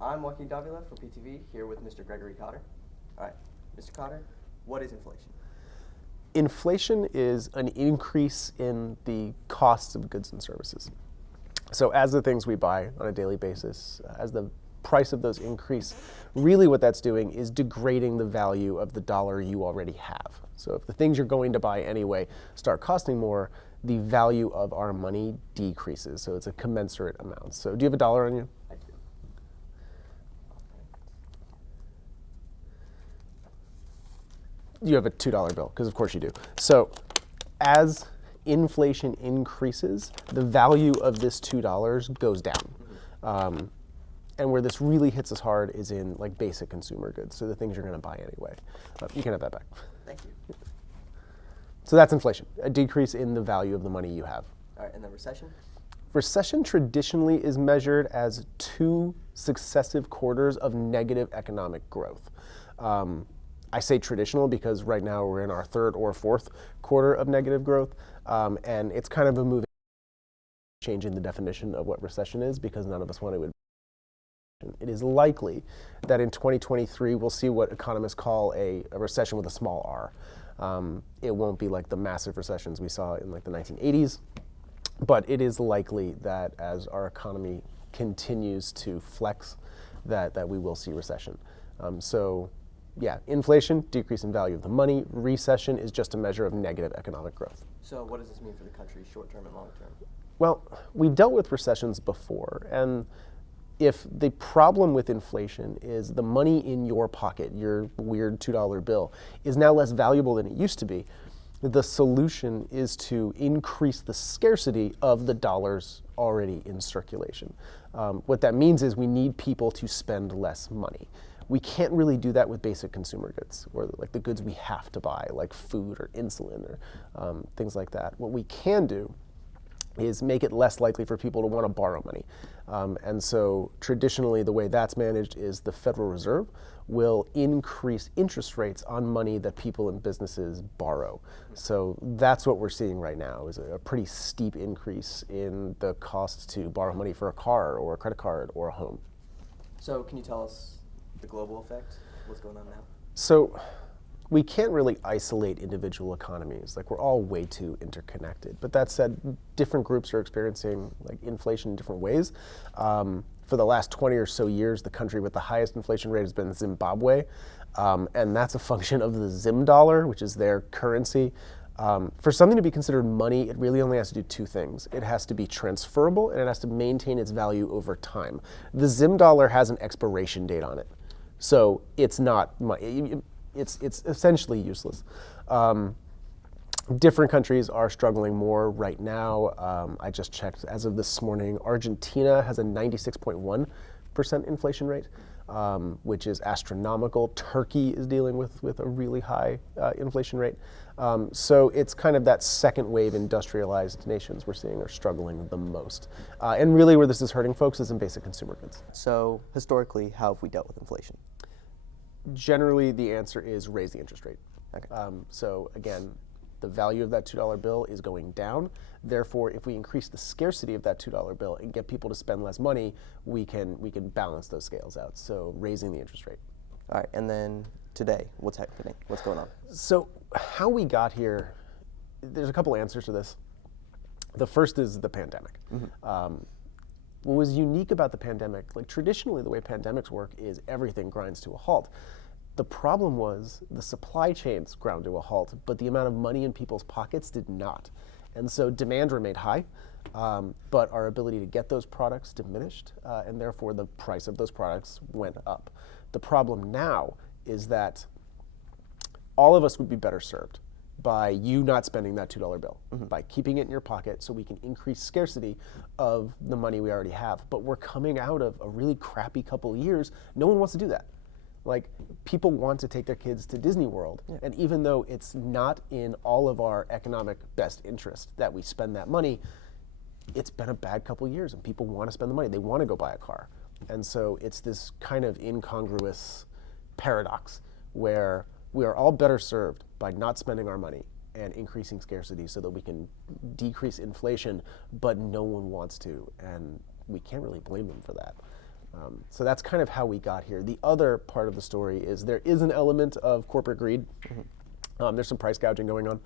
I'm Joaquin Davila for PTV, here with Mr. Gregory Cotter. All right, Mr. Cotter, what is inflation? Inflation is an increase in the costs of goods and services. So as the things we buy on a daily basis, as the price of those increase, really what that's doing is degrading the value of the dollar you already have. So if the things you're going to buy anyway start costing more, the value of our money decreases. So it's a commensurate amount. So do you have a dollar on you? I do. You have a $2 bill, because of course you do. So as inflation increases, the value of this $2 goes down. And where this really hits us hard is in like basic consumer goods, so the things you're going to buy anyway. You can have that back. Thank you. So that's inflation, a decrease in the value of the money you have. All right, and then recession? Recession traditionally is measured as 2 successive quarters of negative economic growth. I say traditional because right now we're in our 3rd or 4th quarter of negative growth, and it's kind of a moving changing the definition of what recession is because none of us want to admit. It is likely that in 2023 we'll see what economists call a recession with a small r. It won't be like the massive recessions we saw in like the 1980s, but it is likely that as our economy continues to flex, that we will see recession. So yeah, inflation, decrease in value of the money. Recession is just a measure of negative economic growth. So what does this mean for the country, short-term and long-term? Well, we've dealt with recessions before, and if the problem with inflation is the money in your pocket, your weird $2 bill, is now less valuable than it used to be, the solution is to increase the scarcity of the dollars already in circulation. What that means is we need people to spend less money. We can't really do that with basic consumer goods, or like the goods we have to buy, like food or insulin or things like that. What we can do is make it less likely for people to want to borrow money. And so traditionally the way that's managed is the Federal Reserve will increase interest rates on money that people and businesses borrow. So that's what we're seeing right now is a pretty steep increase in the cost to borrow money for a car or a credit card or a home. So can you tell us the global effect? What's going on now? So we can't really isolate individual economies. Like we're all way too interconnected. But that said, different groups are experiencing like inflation in different ways. For the last 20 or so years, the country with the highest inflation rate has been Zimbabwe. And that's a function of the Zim dollar, which is their currency. For something to be considered money, it really only has to do 2 things. It has to be transferable and it has to maintain its value over time. The Zim dollar has an expiration date on it. So it's not money. It's essentially useless. Different countries are struggling more right now. I just checked as of this morning, Argentina has a 96.1% inflation rate, which is astronomical. Turkey is dealing with a really high inflation rate. So it's kind of that second wave industrialized nations we're seeing are struggling the most. And really where this is hurting folks is in basic consumer goods. So historically, how have we dealt with inflation? Generally, the answer is raise the interest rate. Okay. So again, the value of that $2 bill is going down. Therefore, if we increase the scarcity of that $2 bill and get people to spend less money, we can balance those scales out. So raising the interest rate. All right, and then today, what's happening? What's going on? So how we got here, there's a couple answers to this. The first is the pandemic. What was unique about the pandemic, like traditionally the way pandemics work is everything grinds to a halt. The problem was the supply chains ground to a halt, but the amount of money in people's pockets did not. And so demand remained high, but our ability to get those products diminished, and therefore the price of those products went up. The problem now is that all of us would be better served by you not spending that $2 bill, by keeping it in your pocket so we can increase scarcity of the money we already have. But we're coming out of a really crappy couple of years. No one wants to do that. Like, people want to take their kids to Disney World, and even though it's not in all of our economic best interest that we spend that money, it's been a bad couple of years and people want to spend the money. They want to go buy a car. And so it's this kind of incongruous paradox where we are all better served by not spending our money and increasing scarcity so that we can decrease inflation, but no one wants to, and we can't really blame them for that. So that's kind of how we got here. The other part of the story is there is an element of corporate greed. There's some price gouging going on.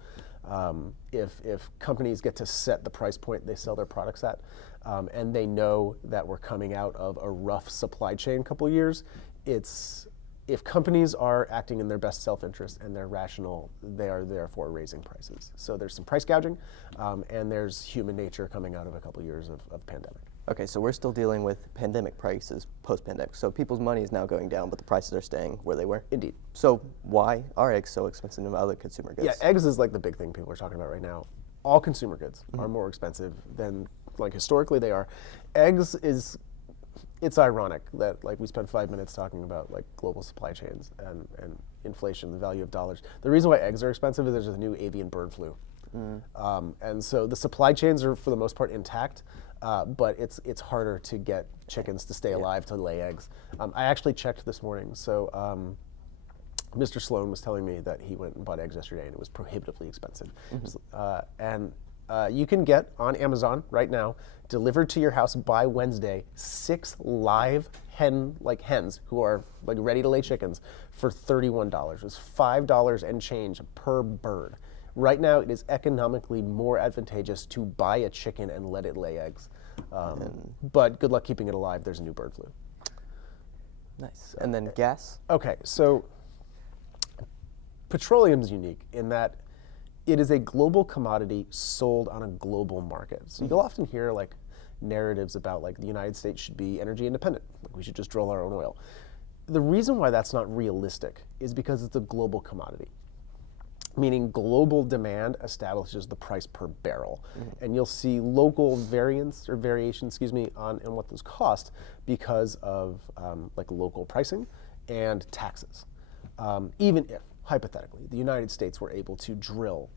If companies get to set the price point they sell their products at, and they know that we're coming out of a rough supply chain couple years, if companies are acting in their best self-interest and they're rational, they are therefore raising prices. So there's some price gouging, and there's human nature coming out of a couple years of pandemic. Okay, so we're still dealing with pandemic prices post-pandemic. So people's money is now going down, but the prices are staying where they were? Indeed. So why are eggs so expensive than other consumer goods? Yeah, eggs is like the big thing people are talking about right now. All consumer goods are more expensive than, like, historically they are. Eggs is, it's ironic that, like, we spent 5 minutes talking about, like, global supply chains and inflation, the value of dollars. The reason why eggs are expensive is there's a new avian bird flu. And so the supply chains are, for the most part, intact, but it's harder to get chickens to stay alive to lay eggs. I actually checked this morning. So Mr. Sloan was telling me that he went and bought eggs yesterday, and it was prohibitively expensive. And you can get on Amazon right now, delivered to your house by Wednesday, 6 live hens who are, like, ready to lay chickens for $31. It was $5 and change per bird. Right now, it is economically more advantageous to buy a chicken and let it lay eggs. But good luck keeping it alive. There's a new bird flu. Nice. And then gas? Okay, so petroleum is unique in that it is a global commodity sold on a global market. So you'll often hear, like, narratives about, like, the United States should be energy independent. Like, we should just drill our own oil. The reason why that's not realistic is because it's a global commodity, meaning global demand establishes the price per barrel. And you'll see local variation, on what those cost because of like local pricing and taxes. Even if, hypothetically, the United States were able to drill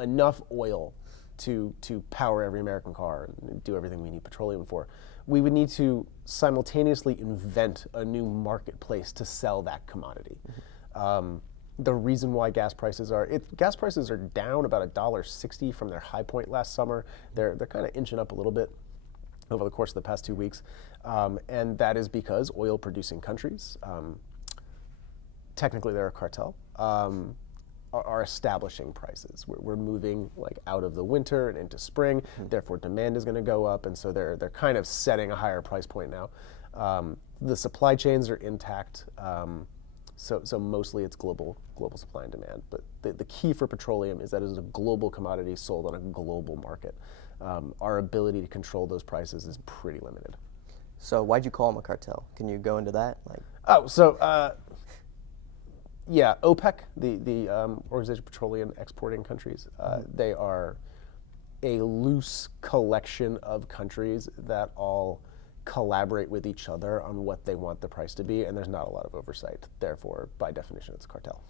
enough oil to power every American car and do everything we need petroleum for, we would need to simultaneously invent a new marketplace to sell that commodity. The reason why gas prices are down about $1.60 from their high point last summer. They're kind of inching up a little bit over the course of the past 2 weeks, and that is because oil producing countries, technically they're a cartel, are establishing prices. We're moving, like, out of the winter and into spring, therefore demand is going to go up, and so they're kind of setting a higher price point now. The supply chains are intact. So mostly it's global supply and demand. But the key for petroleum is that it is a global commodity sold on a global market. Our ability to control those prices is pretty limited. So why'd you call them a cartel? Can you go into that? Yeah, OPEC, the Organization of Petroleum Exporting Countries, they are a loose collection of countries that all collaborate with each other on what they want the price to be, and there's not a lot of oversight. Therefore, by definition, it's a cartel.